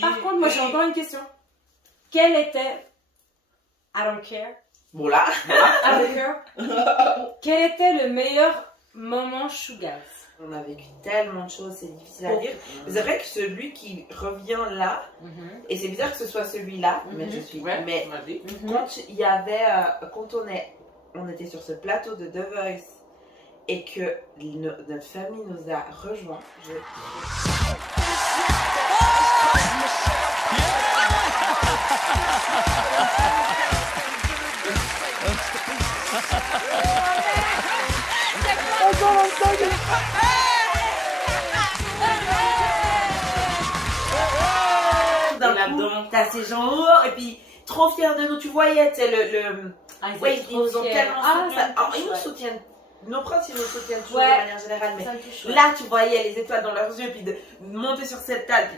Par contre, moi j'ai encore une question. Quel était... I don't care. Voilà. I don't care. Quel était le meilleur moment Shougaz? On a vécu tellement de choses, c'est difficile à dire. Mais c'est vrai que celui qui revient là, et c'est bizarre que ce soit celui-là, mais je suis... Ouais, mais quand il y avait... quand on était sur ce plateau de The Voice et que notre famille nous a rejoints, t'as ces gens et puis trop fiers de nous, tu voyais, tu sais, ouais, ils nous ont tellement soutenu. Ils nous soutiennent, nos princes, ils nous soutiennent toujours de manière générale, mais là, tu voyais les étoiles dans leurs yeux, puis de monter sur cette table,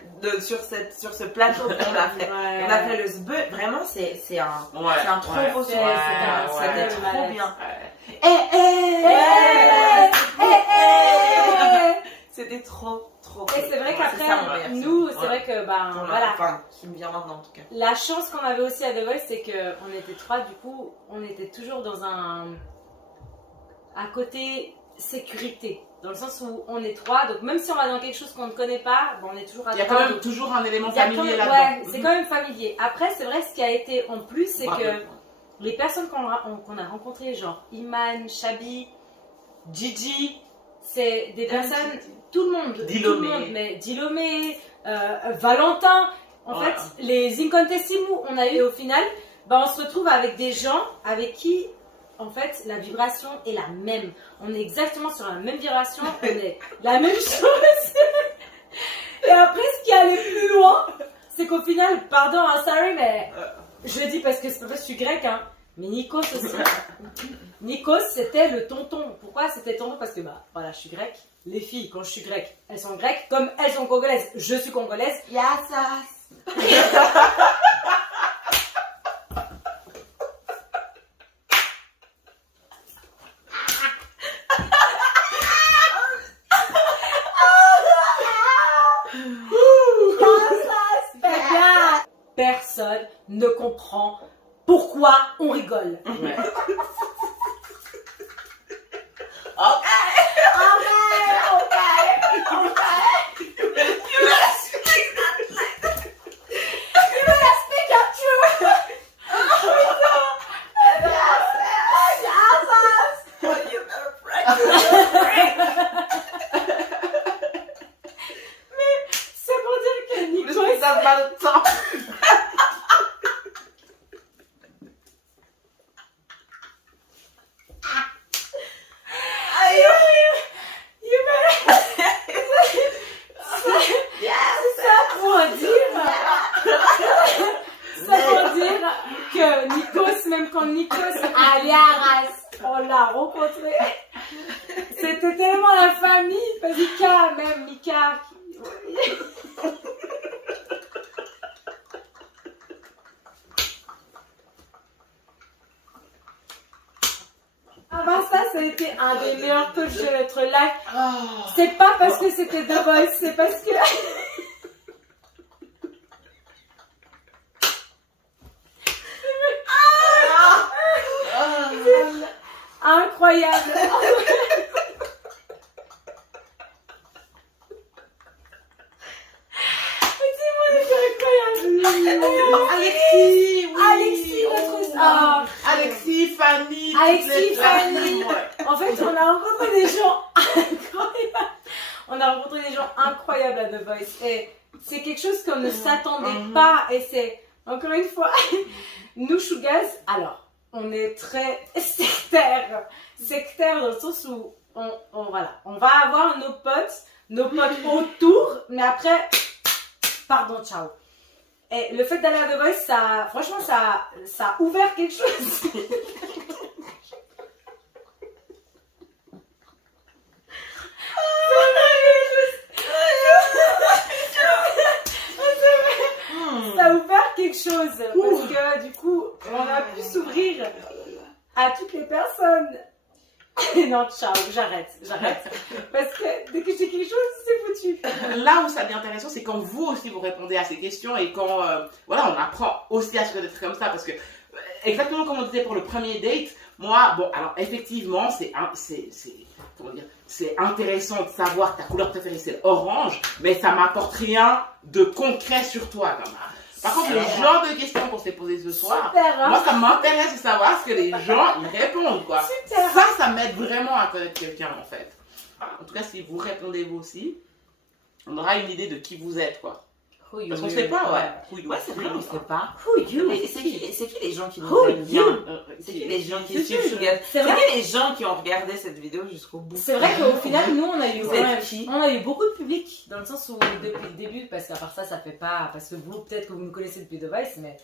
sur ce plateau, on a fait le sbeu, vraiment, c'est un trop beau soir, c'était trop bien. C'était trop et c'est vrai qu'après, nous, c'est vrai que, voilà. Enfin, qui me vient maintenant en tout cas. La chance qu'on avait aussi à The Voice, c'est qu'on était 3, du coup, on était toujours dans à côté sécurité. Dans le sens où on est 3, donc même si on va dans quelque chose qu'on ne connaît pas, on est toujours à 3. Il y a quand même toujours un élément familier là-dedans. Ouais, c'est quand même familier. Après, c'est vrai, ce qui a été en plus, c'est que les personnes qu'on a rencontrées, genre Iman, Chabi, Gigi, c'est des personnes, tout le monde, mais Dilomé, Valentin, en fait, les Incontestimous, on a eu au final, on se retrouve avec des gens avec qui, en fait, la vibration est la même. On est exactement sur la même vibration, on est la même chose. Et après, ce qui allait plus loin, c'est qu'au final, pardon, sorry, mais je le dis parce que c'est pas parce que je suis grecque, hein, mais Nikos aussi. Nikos, c'était le tonton. Pourquoi c'était tonton? Parce que, voilà, je suis grecque. Les filles, quand je suis grecque, elles sont grecques. Comme elles sont congolaises, je suis congolaise. Yassas. Personne ne comprend pourquoi on rigole. Ouais. On l'a rencontré. C'était tellement la famille. Mika, même Mika. Avant ça a été un des meilleurs coachs de notre live. C'est pas parce que c'était The Voice, c'est parce que... Incroyable. Alexis, Fanny. En fait, on a rencontré des gens incroyables. On a rencontré des gens incroyables à The Voice. Et c'est quelque chose qu'on ne s'attendait pas. Et c'est, encore une fois, nous, Shougaz, alors, on est très sectaire. Sectaire dans le sens où on va avoir nos potes autour, mais après, pardon, ciao. Et le fait d'aller à The Voice, franchement, ça a ouvert quelque chose. Ça a ouvert quelque chose parce que du coup on a pu s'ouvrir à toutes les personnes Non, ciao, j'arrête. Parce que dès que je dis quelque chose, c'est foutu. Là où ça devient intéressant, c'est quand vous aussi vous répondez à ces questions et quand voilà, on apprend aussi à se connaître comme ça. Parce que, exactement comme on disait pour le premier date, moi, bon, alors effectivement, comment dire, c'est intéressant de savoir que ta couleur préférée c'est orange, mais ça m'apporte rien de concret sur toi quand même. Par contre, le genre de questions qu'on s'est posées ce soir, moi ça m'intéresse de savoir ce que les gens y répondent, quoi. Super. Ça m'aide vraiment à connaître quelqu'un en fait. En tout cas, si vous répondez vous aussi, on aura une idée de qui vous êtes, quoi. Parce qu'on ne sait pas, ouais. Ouais, c'est vrai, on ne sait pas. C'est qui les gens qui nous aiment bien? C'est qui les gens qui suivent Sugar? C'est qui les gens qui ont regardé cette vidéo jusqu'au bout? C'est vrai qu'au final, nous, on a eu beaucoup de public, dans le sens où, depuis le début, parce qu'à part ça fait pas... Parce que vous, peut-être que vous nous connaissez depuis The Voice, mais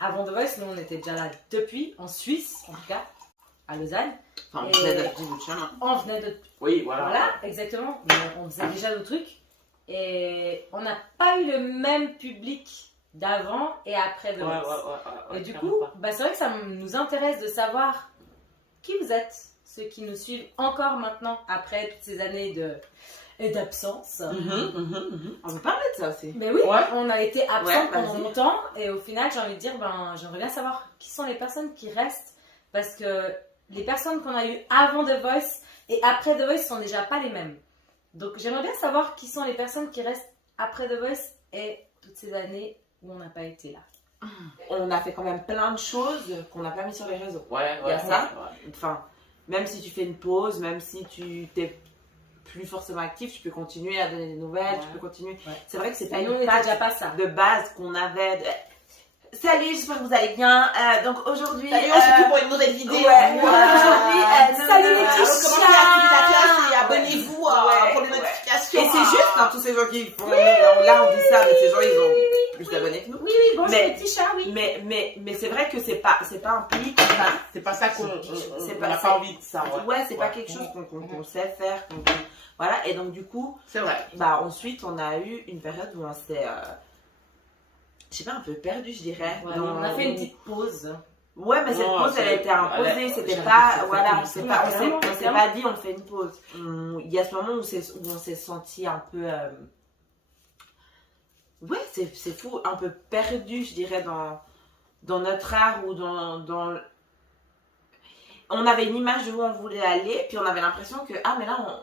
avant The Voice, nous, on était déjà là depuis, en Suisse, en tout cas, à Lausanne. Enfin, on venait de bout de chemin. On venait de... Oui, voilà. Voilà, exactement. Mais on faisait déjà nos trucs. Et on n'a pas eu le même public d'avant et après The Voice. Et du coup, c'est vrai que ça nous intéresse de savoir qui vous êtes, ceux qui nous suivent encore maintenant après toutes ces années d'absence. On veut parler de ça aussi. Mais oui, on a été absent pendant longtemps et au final, j'ai envie de dire, j'aimerais bien savoir qui sont les personnes qui restent parce que les personnes qu'on a eues avant The Voice et après The Voice sont déjà pas les mêmes. Donc j'aimerais bien savoir qui sont les personnes qui restent après The Voice et toutes ces années où on n'a pas été là. On a fait quand même plein de choses qu'on n'a pas mis sur les réseaux. Il y a ça. Enfin, même si tu fais une pause, même si tu t'es plus forcément actif, tu peux continuer à donner des nouvelles, tu peux continuer. C'est vrai que c'est pas une page de base qu'on avait. Salut, j'espère que vous allez bien. Donc aujourd'hui, on se retrouve pour une nouvelle vidéo. Aujourd'hui, salut les petits chats. Et abonnez-vous pour les notifications. Et c'est juste tous ces gens qui font. Là, on dit ça, mais ces gens, ils ont plus d'abonnés que nous. Oui, bonjour les petits chats, oui. Mais c'est vrai que c'est pas un pli comme ça. C'est pas ça qu'on n'a pas envie de ça. Ouais, c'est pas quelque chose qu'on sait faire. Voilà, et donc du coup, c'est vrai. Ensuite, on a eu une période où on s'était. Je sais pas, un peu perdu, je dirais. On a fait une petite pause. Ouais, mais cette pause, elle a été imposée. C'était pas. Voilà, on s'est pas dit, on fait une pause. Il y a ce moment où on s'est senti un peu. Ouais, c'est fou, un peu perdu, je dirais, dans notre art ou dans. On avait une image de où on voulait aller, puis on avait l'impression que mais là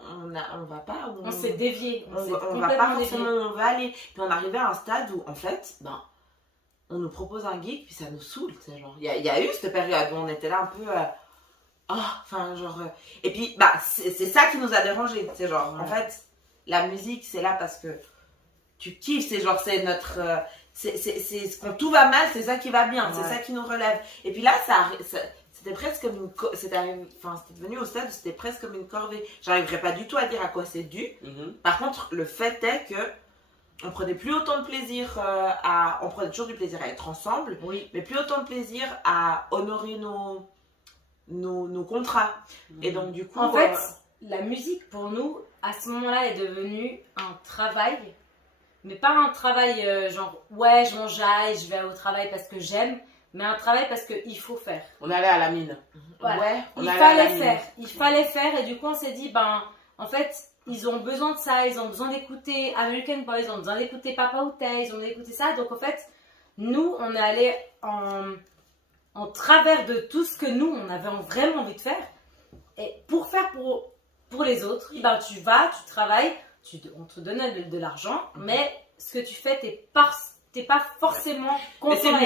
on va pas. On s'est dévié. On va pas forcément où on va aller. Puis on arrivait à un stade où en fait, on nous propose un gig, puis ça nous saoule, tu sais, genre. Il y a eu cette période où on était là un peu. Et puis, c'est ça qui nous a dérangés. C'est genre, en fait, la musique, c'est là parce que tu kiffes, c'est genre, c'est notre. C'est quand tout va mal, c'est ça qui va bien, c'est ça qui nous relève. Et puis là, c'était presque comme une. C'était devenu au stade où c'était presque comme une corvée. J'arriverais pas du tout à dire à quoi c'est dû. Par contre, le fait est que. On prenait plus autant de plaisir on prenait toujours du plaisir à être ensemble, mais plus autant de plaisir à honorer nos contrats. Et donc du coup... En fait, la musique pour nous, à ce moment-là, est devenue un travail, mais pas un travail je m'enjaille, je vais au travail parce que j'aime, mais un travail parce qu'il faut faire. On allait à la mine. Voilà. Il fallait faire et du coup on s'est dit, en fait... Ils ont besoin de ça, ils ont besoin d'écouter American Boys, ils ont besoin d'écouter Papa Outé, ils ont besoin d'écouter ça. Donc en fait, nous, on est allé en travers de tout ce que nous, on avait vraiment envie de faire. Et pour faire pour les autres, tu vas, tu travailles, on te donne de l'argent, mais ce que tu fais, t'es pas forcément content. C'est venu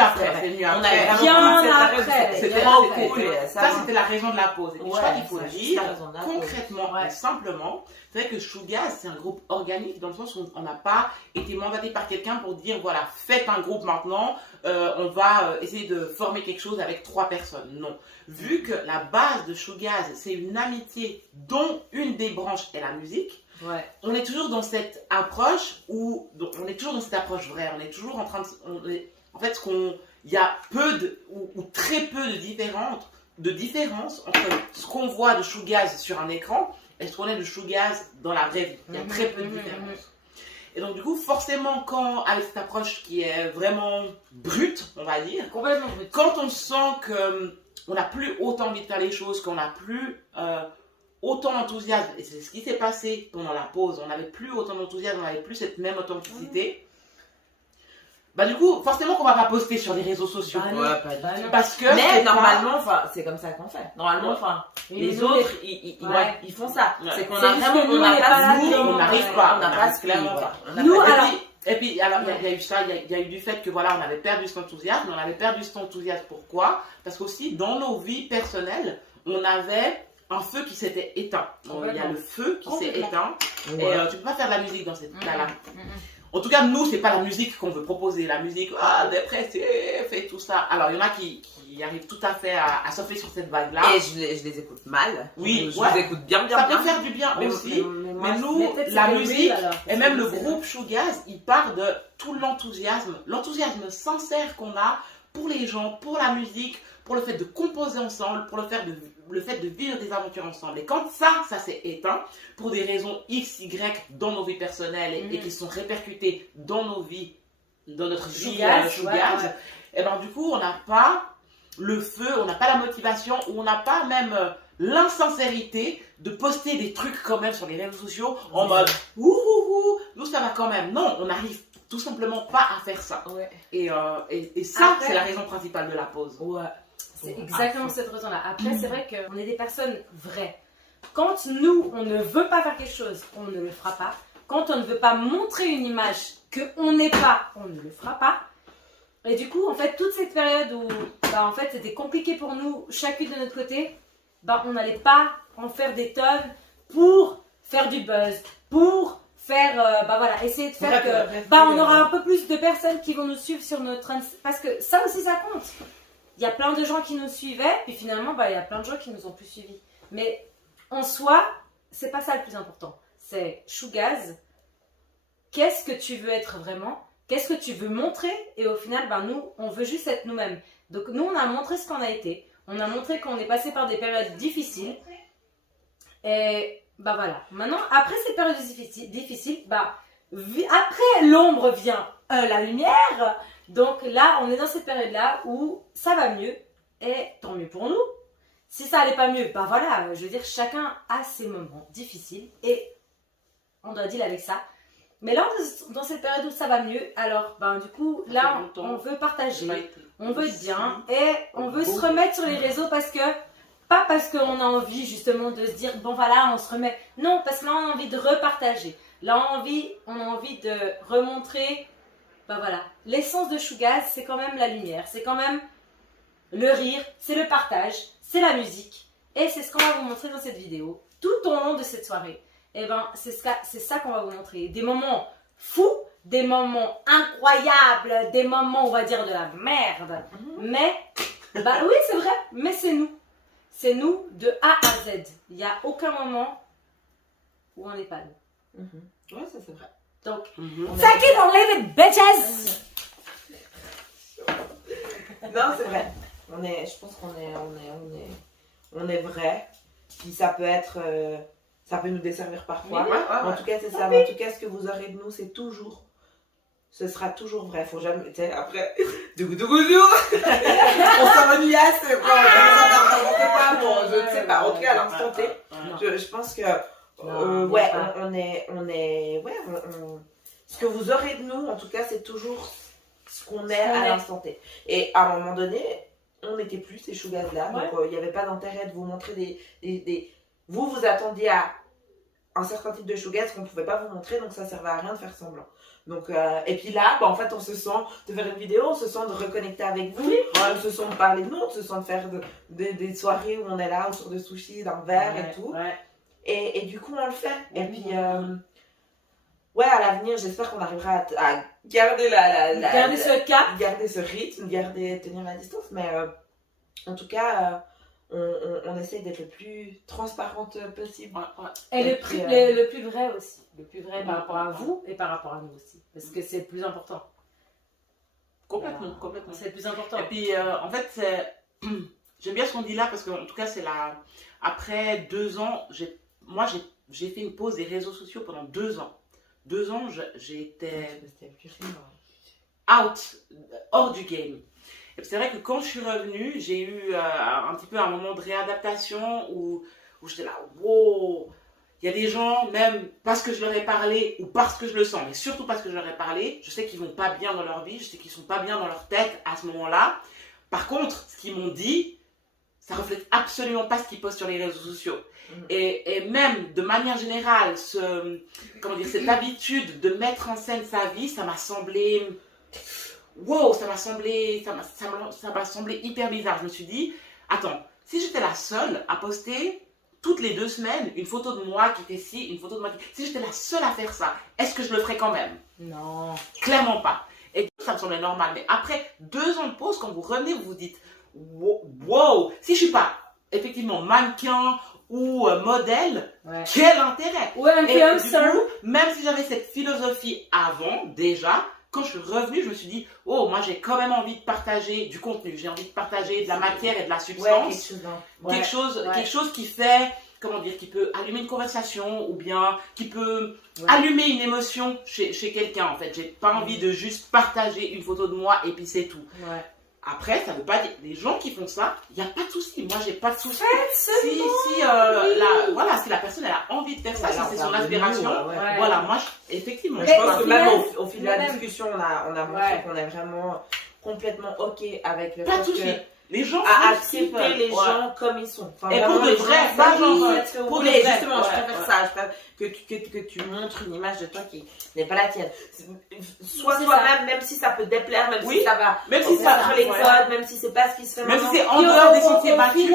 après. On a bien après. C'était trop cool. Ça, c'était la raison de la pause. Et puis, je crois qu'il faut dire concrètement et simplement, c'est vrai que Shougaz, c'est un groupe organique dans le sens où on n'a pas été mandaté par quelqu'un pour dire voilà, faites un groupe maintenant, on va essayer de former quelque chose avec 3 personnes. Non. Vu que la base de Shougaz, c'est une amitié dont une des branches est la musique. On est toujours dans cette approche vraie. On est toujours en train de... En fait, il y a peu ou très peu de différence entre ce qu'on voit de Shougaz sur un écran et ce qu'on est de Shougaz dans la vraie vie. Il y a très peu de différence. Et donc, du coup, forcément, avec cette approche qui est vraiment brute, on va dire, complètement brute. quand on sent que on n'a plus autant envie de faire les choses, qu'on n'a plus autant d'enthousiasme. Et c'est ce qui s'est passé pendant la pause. On n'avait plus autant d'enthousiasme, on n'avait plus cette même authenticité. Bah du coup, forcément qu'on va pas poster sur les réseaux sociaux. Parce que mais normalement, c'est comme ça qu'on fait. Normalement, les autres, ils font ça. C'est qu'on a vraiment, on n'a pas ce on n'arrive pas. On n'a pas ce nous, alors. Et puis, alors, il y a eu ça, il y a eu du fait que voilà, on avait perdu cet enthousiasme. On avait perdu cet enthousiasme, pourquoi? Parce qu'aussi, dans nos vies personnelles, on avait un feu qui s'était éteint. Il y a le feu qui s'est éteint. Et tu peux pas faire de la musique dans cette cas-là. En tout cas, nous, c'est pas la musique qu'on veut proposer. La musique, dépressif et tout ça. Alors, il y en a qui arrivent tout à fait à surfer sur cette vague-là. Et je les écoute mal. Oui, je les écoute bien. Ça peut faire du bien aussi. Mais nous, la musique, et même le groupe Shoegaz, il part de tout l'enthousiasme sincère qu'on a pour les gens, pour la musique, pour le fait de composer ensemble, pour le fait de vivre des aventures ensemble. Et quand ça s'est éteint, pour des raisons X, Y dans nos vies personnelles et qui sont répercutées dans nos vies, dans notre vie Shoegaz, et ben du coup, on n'a pas le feu, on n'a pas la motivation, ou on n'a pas même l'insincérité de poster des trucs quand même sur les réseaux sociaux en mode ouh, nous ça va quand même. Non, on n'arrive tout simplement pas à faire ça. Et ça, c'est la raison principale de la pause. C'est exactement cette raison-là. Après, c'est vrai qu'on est des personnes vraies. Quand nous, on ne veut pas faire quelque chose, on ne le fera pas. Quand on ne veut pas montrer une image qu'on n'est pas, on ne le fera pas. Et du coup, en fait, toute cette période où en fait, c'était compliqué pour nous, chacune de notre côté, on n'allait pas en faire des tonnes pour faire du buzz, pour faire, essayer de faire que on aura un peu plus de personnes qui vont nous suivre sur notre... Parce que ça aussi, ça compte. Il y a plein de gens qui nous suivaient, puis finalement, il y a plein de gens qui nous ont plus suivis. Mais en soi, c'est pas ça le plus important. C'est Shoegaz, qu'est-ce que tu veux être vraiment? Qu'est-ce que tu veux montrer? Et au final, nous, on veut juste être nous-mêmes. Donc nous, on a montré ce qu'on a été. On a montré qu'on est passé par des périodes difficiles. Et voilà. Maintenant, après ces périodes difficiles, après l'ombre vient la lumière. Donc là, on est dans cette période-là où ça va mieux. Et tant mieux pour nous. Si ça allait pas mieux, je veux dire, chacun a ses moments difficiles. Et on doit deal avec ça. Mais là, dans cette période où ça va mieux, alors, du coup, là, on veut partager, on veut être bien et on veut se remettre sur les réseaux pas parce qu'on a envie justement de se dire, on se remet. Non, parce que là, on a envie de repartager. Là, on a envie de remontrer, l'essence de Shoegaz, c'est quand même la lumière, c'est quand même le rire, c'est le partage, c'est la musique. Et c'est ce qu'on va vous montrer dans cette vidéo, tout au long de cette soirée. Et c'est ça qu'on va vous montrer. Des moments fous, des moments incroyables, des moments, on va dire, de la merde. Mais, oui, c'est vrai, mais c'est nous. C'est nous de A à Z. Il n'y a aucun moment où on n'est pas nous. Ouais, ça c'est vrai. Donc, take it or leave it, bitches! Non, c'est vrai. Je pense qu'on est vrai. Puis ça peut être... ça peut nous desservir parfois. En tout cas, c'est ça. En tout cas, ce que vous aurez de nous, ce sera toujours vrai. Faut jamais, après, dougou. On s'ennuyasse, je ne sais pas. En tout cas, à l'instant T, je pense que, ce que vous aurez de nous, en tout cas, c'est toujours ce qu'on est à l'instant T. Et à un moment donné, on n'était plus ces Shoegaz-là. Donc, il n'y avait pas d'intérêt de vous montrer des... Vous attendiez à un certain type de Shoegaz qu'on ne pouvait pas vous montrer, donc ça ne servait à rien de faire semblant. Donc, et puis là, en fait, on se sent de faire une vidéo, on se sent de reconnecter avec vous, on se sent de parler de nous, on se sent de faire des soirées où on est là autour de sushis, d'un verre et tout. Et du coup, on le fait. Et puis, à l'avenir, j'espère qu'on arrivera à garder garder ce cap, garder ce rythme, tenir la distance, mais en tout cas... On essaie d'être le plus transparente possible. Et le plus vrai aussi. Le plus vrai par rapport à vous et par rapport à nous aussi. Parce que c'est le plus important. Complètement. C'est le plus important. Et puis, en fait, j'aime bien ce qu'on dit là parce qu'en tout cas, c'est là. Après 2 ans, j'ai fait une pause des réseaux sociaux pendant 2 ans. 2 ans, j'étais out, hors du game. Et c'est vrai que quand je suis revenue, j'ai eu un petit peu un moment de réadaptation où j'étais là, wow, il y a des gens, même parce que je leur ai parlé ou parce que je le sens, mais surtout parce que je leur ai parlé, je sais qu'ils vont pas bien dans leur vie, je sais qu'ils sont pas bien dans leur tête à ce moment-là. Par contre, ce qu'ils m'ont dit, ça reflète absolument pas ce qu'ils postent sur les réseaux sociaux. Et même, de manière générale, cette habitude de mettre en scène sa vie, ça m'a semblé... Wow, ça m'a semblé hyper bizarre. Je me suis dit, attends, si j'étais la seule à poster toutes les 2 semaines une photo de moi qui fait ci, une photo de moi qui... Si j'étais la seule à faire ça, est-ce que je le ferais quand même? Non. Clairement pas. Et ça me semblait normal. Mais après 2 ans de pause, quand vous revenez, vous vous dites, wow, si je suis pas effectivement mannequin ou modèle, quel intérêt? Ou influenceur. Même si j'avais cette philosophie avant, déjà, quand je suis revenue, je me suis dit, oh, moi j'ai quand même envie de partager du contenu, j'ai envie de partager de la matière et de la substance. Quelque chose qui fait, comment dire, qui peut allumer une conversation ou bien qui peut allumer une émotion chez quelqu'un en fait. J'ai pas envie de juste partager une photo de moi et puis c'est tout. Après, ça veut pas dire, les gens qui font ça, il n'y a pas de souci. Moi, j'ai pas de souci. Si la personne elle a envie de faire ça, si c'est son inspiration, voilà, moi, effectivement. Je pense que même au fil de la discussion, on a montré qu'on est vraiment complètement OK avec le fait que les gens accepter les gens comme ils sont. Enfin, et pour de vrai, pas genre pour les justement, je préfère ça. Je préfère que tu montres une image de toi qui n'est pas la tienne. Sois toi-même, même si ça peut déplaire, même si ça va contre les codes, même si c'est pas ce qui se fait même maintenant. si c'est en dehors des sentiers battus,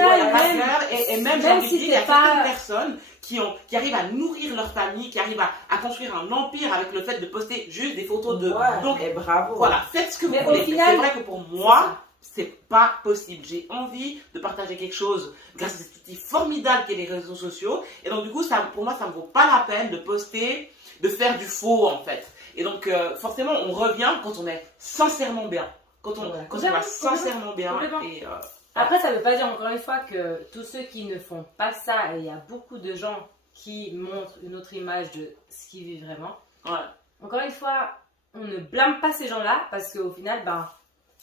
et même j'ai envie de dire, il y a certaines personnes qui arrivent à nourrir leur famille, qui arrivent à construire un empire avec le fait de poster juste des photos de... Donc, bravo. Voilà, faites ce que vous voulez. C'est vrai que pour moi, c'est pas possible. J'ai envie de partager quelque chose grâce à cet outil formidable qu'est les réseaux sociaux. Et donc, du coup, pour moi, ça ne vaut pas la peine de poster, de faire du faux, en fait. Et donc, forcément, on revient quand on est sincèrement bien. Quand on va sincèrement bien. Après, ça ne veut pas dire, encore une fois, que tous ceux qui ne font pas ça, et il y a beaucoup de gens qui montrent une autre image de ce qu'ils vivent vraiment. Encore une fois, on ne blâme pas ces gens-là, parce qu'au final,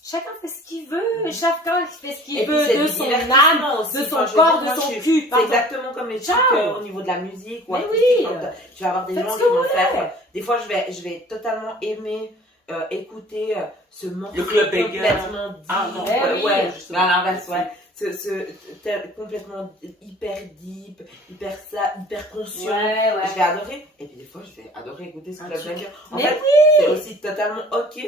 chacun fait ce qu'il veut, chacun fait ce qu'il veut de son âme, de son corps, de son cul. C'est exactement comme les trucs au niveau de la musique. Ou tu vas avoir des gens qui vont faire. Des fois, je vais totalement aimer écouter ce morceau complètement deep. À l'inverse, complètement hyper deep, hyper conscient. Je vais adorer. Et puis des fois, je vais adorer écouter ce club banger. En fait, c'est aussi totalement OK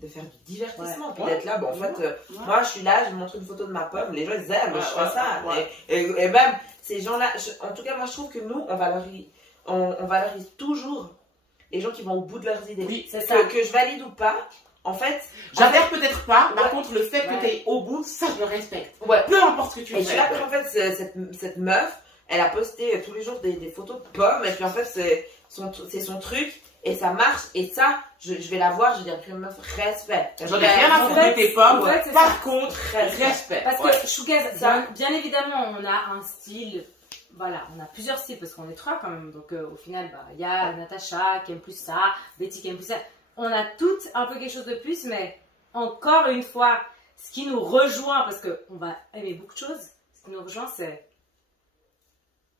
de faire du divertissement, puis d'être là. En fait, moi je suis là, je montre une photo de ma pomme, les gens ils aiment, je fais ça. Et même ces gens-là, en tout cas, moi je trouve que nous, on valorise toujours les gens qui vont au bout de leurs idées. Oui, c'est ça. Que je valide ou pas, en fait. J'adhère peut-être pas, par contre, le fait que tu es au bout, ça je le respecte. Peu importe ce que tu fais. Et je suis là, en fait, cette meuf, elle a posté tous les jours des photos de pommes, et puis en fait, c'est son truc. Et ça marche, et ça, je vais la voir, je vais dire, meuf, respect. J'en ai rien à foutre de tes pommes, par contre, respect. Parce que Shougaz, bien évidemment, on a un style, voilà, on a plusieurs styles, parce qu'on est 3 quand même. Donc au final, il y a Natacha qui aime plus ça, Betty qui aime plus ça. On a toutes un peu quelque chose de plus, mais encore une fois, ce qui nous rejoint, parce qu'on va aimer beaucoup de choses, ce qui nous rejoint, c'est...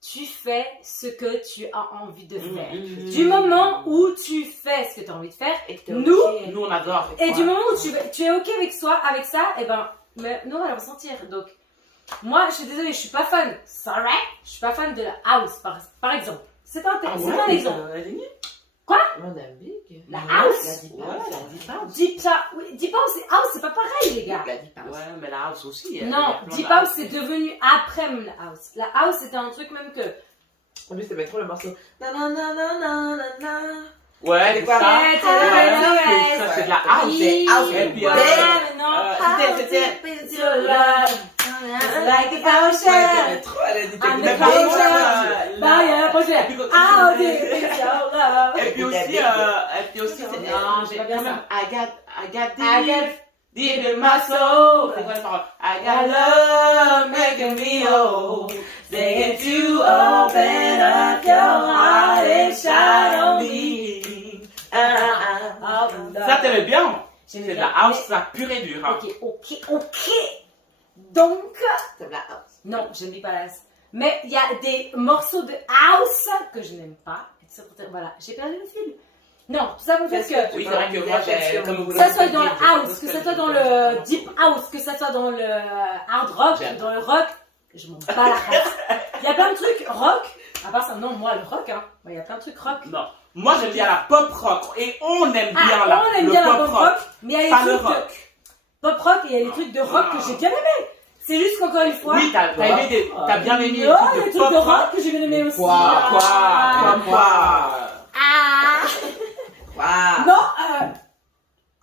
Tu fais ce que tu as envie de faire. Du moment où tu fais ce que tu as envie de faire, et nous on adore. Et du moment où tu es OK avec ça, et nous on va le ressentir. Donc, moi, je suis désolée, je suis pas fan. Sorry, je suis pas fan de la house, par exemple. C'est un exemple. Quoi? La house? Deep house, c'est pas pareil, les gars. Ouais, mais la house aussi. Non, Deep house, c'est devenu après la house. La house, c'était un truc même que... En plus, t'aimais trop le morceau. Ouais, c'est ça. C'est de la house. C'est house. Et puis, like the ocean. Elle trop, elle a dit I'm the et puis aussi, j'ai quand même, I got deep in my soul. C'est quoi la parole? I got love making me whole. Say to open up your heart and shine on me. Ça t'aimais bien? C'est de la house, ça pure et dure. Hein. Ok. Donc. C'est de la house. Non, je ne dis pas la house. Mais il y a des morceaux de house que je n'aime pas. Voilà, j'ai perdu le fil. Non, tout ça vous fait que. Oui, c'est vrai que moi, que ça soit dans le house, que ça soit dans le deep house, que ça soit dans le hard rock, dans le rock, je m'en bats la race. Il y a plein de trucs rock. À part ça, non, moi, le rock, hein. Il y a plein de trucs rock. Non. Moi, j'aime bien la pop rock. Et on aime bien la pop rock. Mais il y a les trucs de pop rock et il y a les trucs de rock que j'ai bien aimé. C'est juste qu'encore une fois. Oui, t'as bien aimé les trucs de rock que j'ai bien aimé aussi. Quoi Non,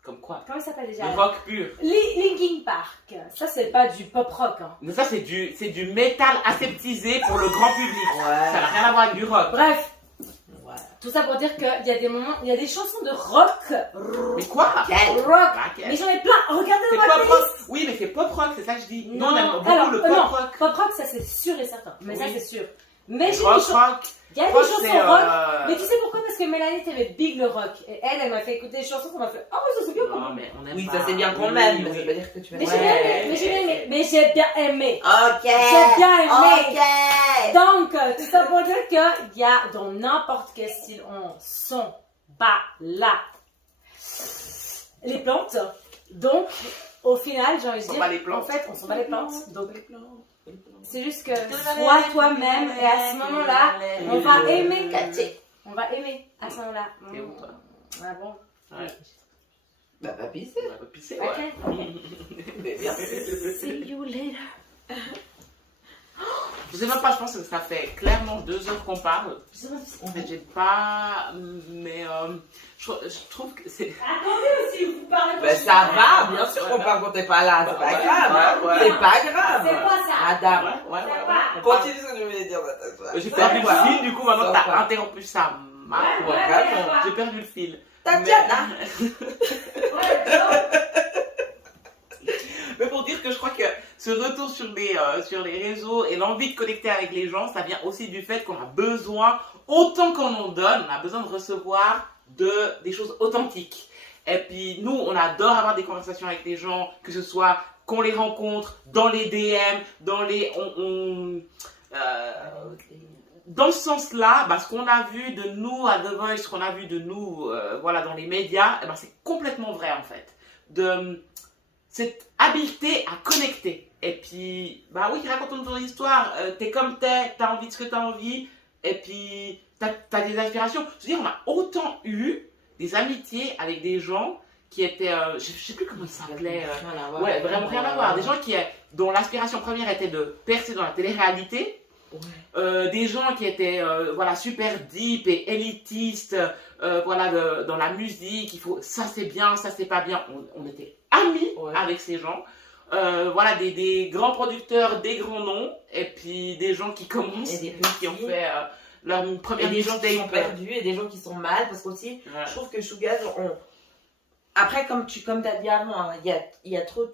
comme quoi? Comment il s'appelle déjà? Du rock pur. Linkin Park. Ça, c'est pas du pop rock. Hein. Mais ça, c'est du métal aseptisé pour le grand public. Ouais. Ça n'a rien à voir avec du rock. Bref. Ouais. Tout ça pour dire qu'il y a des moments, il y a des chansons de rock. Mais quoi? Rock. Mais j'en ai plein. Regardez ma playlist. Rock. Oui, mais c'est pop rock, c'est ça que je dis. Non, on aime beaucoup le pop rock. Pop rock, ça c'est sûr et certain. Mais ça c'est sûr. Mais j'ai rock. Il y a des chansons rock, mais tu sais pourquoi? Parce que Mélanie t'aimait big le rock. Et elle m'a fait écouter des chansons, ça m'a fait, oh ça c'est bien quand même. Oui, ça c'est bien quand même, mais ça veut pas dire que tu vas. Mais j'ai bien aimé. Ok. J'ai bien aimé. Ok. Donc, tout ça pour dire qu'il y a dans n'importe quel style, on s'en bat là. Les plantes. Donc, au final, j'ai envie de dire, en fait, on s'en bat les plantes. Donc, c'est juste que sois toi-même et à ce moment-là, on va aimer. On va aimer à ce moment-là. Ah bon? Ouais. Bah, pas pisser. Pas pisser, ouais. Ok. See you later. Je sais même pas, je pense que ça fait clairement 2 heures qu'on parle. Mais j'ai pas. Mais je trouve que c'est. Attendez aussi, vous parlez pas. Ben ça va, bien sûr qu'on parle quand t'es pas là, c'est pas grave. C'est pas grave. C'est quoi ça? Adam. Ouais. Continue ce que je voulais dire, Natacha. J'ai perdu le fil, du coup, maintenant t'as interrompu ça. J'ai perdu le fil. Tatiana. Mais pour dire que je crois que ce retour sur les réseaux et l'envie de connecter avec les gens, ça vient aussi du fait qu'on a besoin, autant qu'on en donne, on a besoin de recevoir des choses authentiques. Et puis nous, on adore avoir des conversations avec les gens, que ce soit qu'on les rencontre dans les DM, dans ce sens-là, ce qu'on a vu de nous à The Voice, ce qu'on a vu de nous dans les médias, c'est complètement vrai en fait. Cette habileté à connecter. Et puis, oui, raconte ton histoire. T'es comme t'es, t'as envie de ce que t'as envie. Et puis, t'as des aspirations. Je veux dire, on a autant eu des amitiés avec des gens qui étaient, je sais plus comment ils s'appelaient. Vraiment rien à voir. Des gens dont l'aspiration première était de percer dans la télé-réalité. Des gens qui étaient super deep et élitistes dans la musique. Ça c'est bien, ça c'est pas bien. On était amis avec ces gens. Des grands producteurs, des grands noms, et puis des gens qui commencent, qui ont fait leur première mission. Et des gens qui sont perdus, et des gens qui sont mal, parce qu'aussi, je trouve que Shougaz, après, comme tu as dit avant, il y a trop de...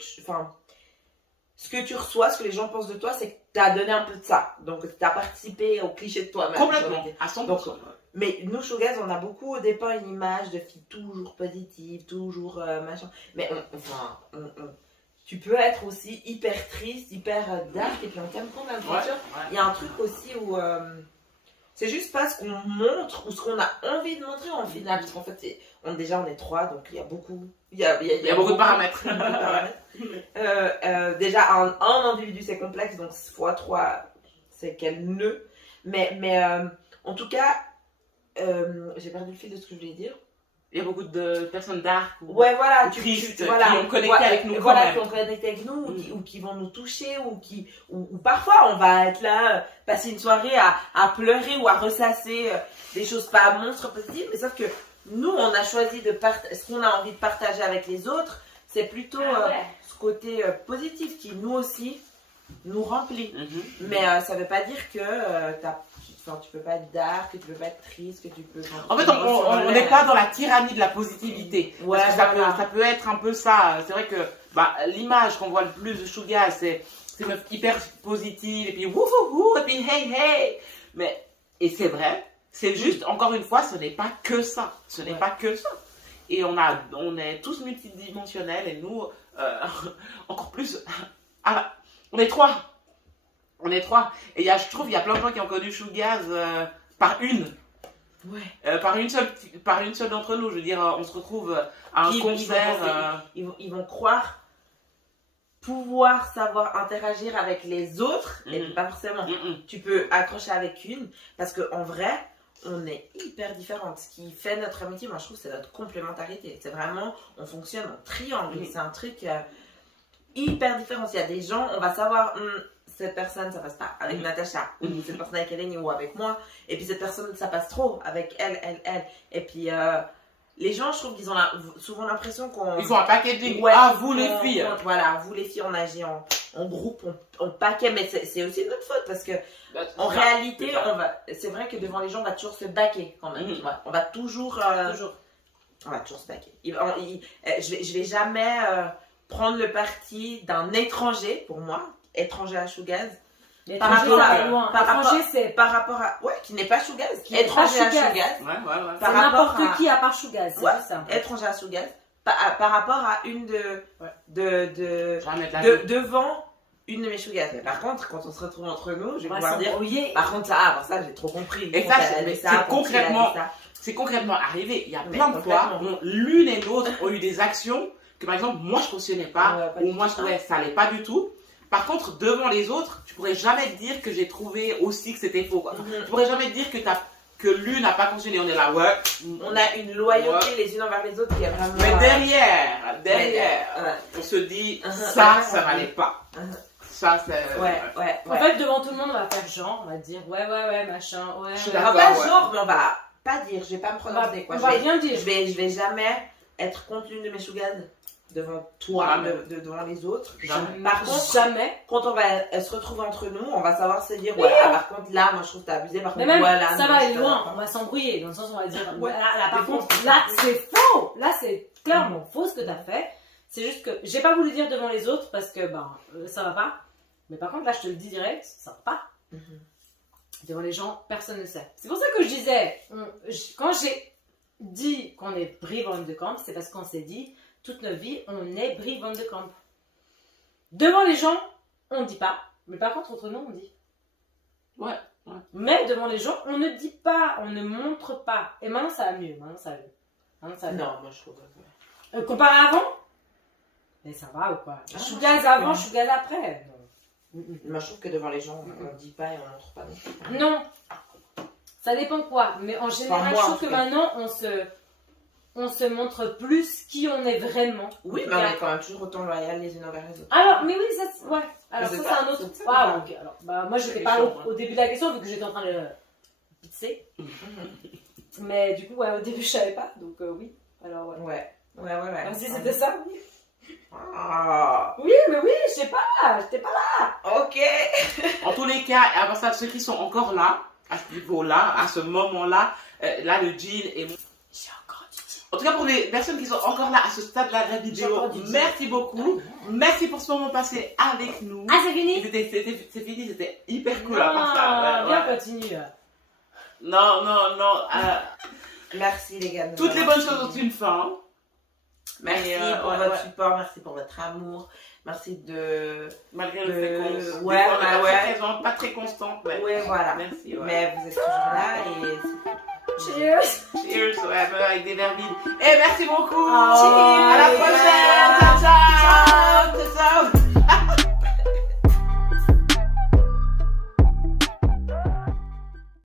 Ce que tu reçois, ce que les gens pensent de toi, c'est que tu as donné un peu de ça. Donc, tu as participé au cliché de toi-même. Complètement, à 100%. Mais nous, Shougaz, on a beaucoup dépeint une image de filles toujours positives, toujours machin. Mais tu peux être aussi hyper triste, hyper dark, et puis en termes de culture, il y a un truc aussi où c'est juste pas ce qu'on montre ou ce qu'on a envie de montrer en final. Parce qu'en fait, déjà on est 3, donc il y a beaucoup. Il y a beaucoup de paramètres. Déjà, un individu c'est complexe, donc x3 c'est quel nœud. Mais en tout cas, j'ai perdu le fil de ce que je voulais dire. Il y a beaucoup de personnes dark ou tristes qui ont connecté avec nous quand même. Qui ont connecté avec nous ou qui vont nous toucher ou parfois on va être là, passer une soirée à pleurer ou à ressasser des choses pas monstres positives, mais sauf que nous on a choisi ce qu'on a envie de partager avec les autres, c'est plutôt ce côté positif qui nous aussi nous remplit. Mais ça veut pas dire que tu peux pas être dark, que tu peux pas être triste, que tu peux... En fait, on n'est pas dans la tyrannie de la positivité. Parce que ça peut être un peu ça. C'est vrai que l'image qu'on voit le plus de Shougaz, c'est une meuf hyper positive, et puis wouhouhou, et puis hey hey. Et c'est vrai, c'est juste, encore une fois, ce n'est pas que ça. Ce n'est pas que ça. et on est tous multidimensionnels, et nous, encore plus, on est trois. On est trois. Et je trouve, il y a plein de gens qui ont connu Shougaz par une. Ouais. Par une seule d'entre nous. Je veux dire, on se retrouve à un concert. Ils vont croire pouvoir savoir interagir avec les autres, et puis pas forcément. Tu peux accrocher avec une, parce qu'en vrai, on est hyper différentes. Ce qui fait notre amitié, moi je trouve, c'est notre complémentarité. C'est vraiment, on fonctionne en triangle. C'est un truc hyper différent. Il y a des gens, on va savoir, cette personne, ça passe pas avec Natacha, ou cette personne avec Hélène, ou avec moi. Et puis cette personne, ça passe trop avec elle. Et puis les gens, je trouve qu'ils ont souvent l'impression qu'on... Ils font un packaging. Vous les filles. Voilà, vous les filles, on agit en groupe, on paquet, mais c'est aussi notre faute, parce que en réalité, c'est vrai que devant les gens, on va toujours se baquer quand même. On va toujours... On va toujours se baquer. Je vais jamais prendre le parti d'un étranger, pour moi, étranger à Shougaz. Par rapport à... Ouais, qui n'est pas Shougaz. Étranger à Shougaz. C'est n'importe qui à part Shougaz, c'est ça. Étranger à Shougaz. Par rapport à une devant une de mes Shougaz. Mais par contre, quand on se retrouve entre nous, je vais pouvoir dire... Par contre, ça, j'ai trop compris. Et c'est concrètement arrivé. Il y a plein de fois où l'une et l'autre ont eu des actions que, par exemple, moi, je cautionnais pas, ou moi, je trouvais que ça allait pas du tout. Par contre, devant les autres, tu pourrais jamais te dire que j'ai trouvé aussi que c'était faux. Tu pourrais jamais te dire que l'une n'a pas fonctionné. On est là, on a une loyauté les unes envers les autres qui est vraiment... Mais derrière, on se dit, ça n'allait pas. Ça, c'est... Ouais. En fait, devant tout le monde, on va faire genre, on va dire, ouais, machin, ouais. Je suis d'accord, pas genre, mais on va pas dire, je vais pas me prononcer, quoi. On va rien dire. Je vais jamais être contre l'une de mes Shougaz devant toi, devant les autres. Par contre, quand on va se retrouver entre nous, on va savoir se dire, par contre, là, moi, je trouve que t'as abusé, par contre, là, ça va aller loin, on va s'embrouiller, dans le sens où on va dire, là, par contre, là, c'est faux, là, c'est clairement faux ce que t'as fait. C'est juste que j'ai pas voulu dire devant les autres parce que, ça va pas. Mais par contre, là, je te le dis direct, ça va pas. Devant les gens, personne ne sait. C'est pour ça que je disais, quand j'ai dit qu'on est Brie Van de Kamp, c'est parce qu'on s'est dit, toute notre vie, on est Brie Van de Kamp. Devant les gens, on ne dit pas. Mais par contre, entre nous, on dit. Ouais. Mais devant les gens, on ne dit pas, on ne montre pas. Et maintenant, ça va mieux. Non, moi, je trouve que... comparé à avant? Mais ça va ou quoi? Shougaz avant, Shougaz après. Moi, je trouve que devant les gens, on ne dit pas et on montre pas. Non. Ça dépend quoi. Mais en général, je trouve que maintenant, on se montre plus qui on est vraiment. Oui, mais on est quand même toujours autant loyal les unes envers les autres. Alors, mais oui, alors ça, c'est un autre... ok. Alors, moi, je n'étais pas au début de la question, vu que j'étais en train de pitser. Mais du coup, au début, je savais pas. Donc, oui. Alors, ouais. Vas-y, c'était ça, oui. Ah. Oui, mais oui, je sais pas. J'étais pas là. Ok. En tous les cas, à part ça, ceux qui sont encore là, à ce niveau-là, à ce moment-là, là, le jean est... J'ai encore du jean. En tout cas, pour les personnes qui sont encore là à ce stade-là de la vidéo, merci beaucoup. Merci pour ce moment passé avec nous. Ah, c'est fini? C'est fini, c'était hyper cool à part ça. Bien, continue. Non. Merci les gars. Toutes les bonnes choses ont une fin. Merci pour votre support, merci pour votre amour. Merci de... Malgré le fait qu'on ouais. pas très constante. Ouais, voilà. Merci. Mais vous êtes toujours là et... Cheers, avec des verres vides. Et merci beaucoup. Cheers. À la prochaine. Ciao.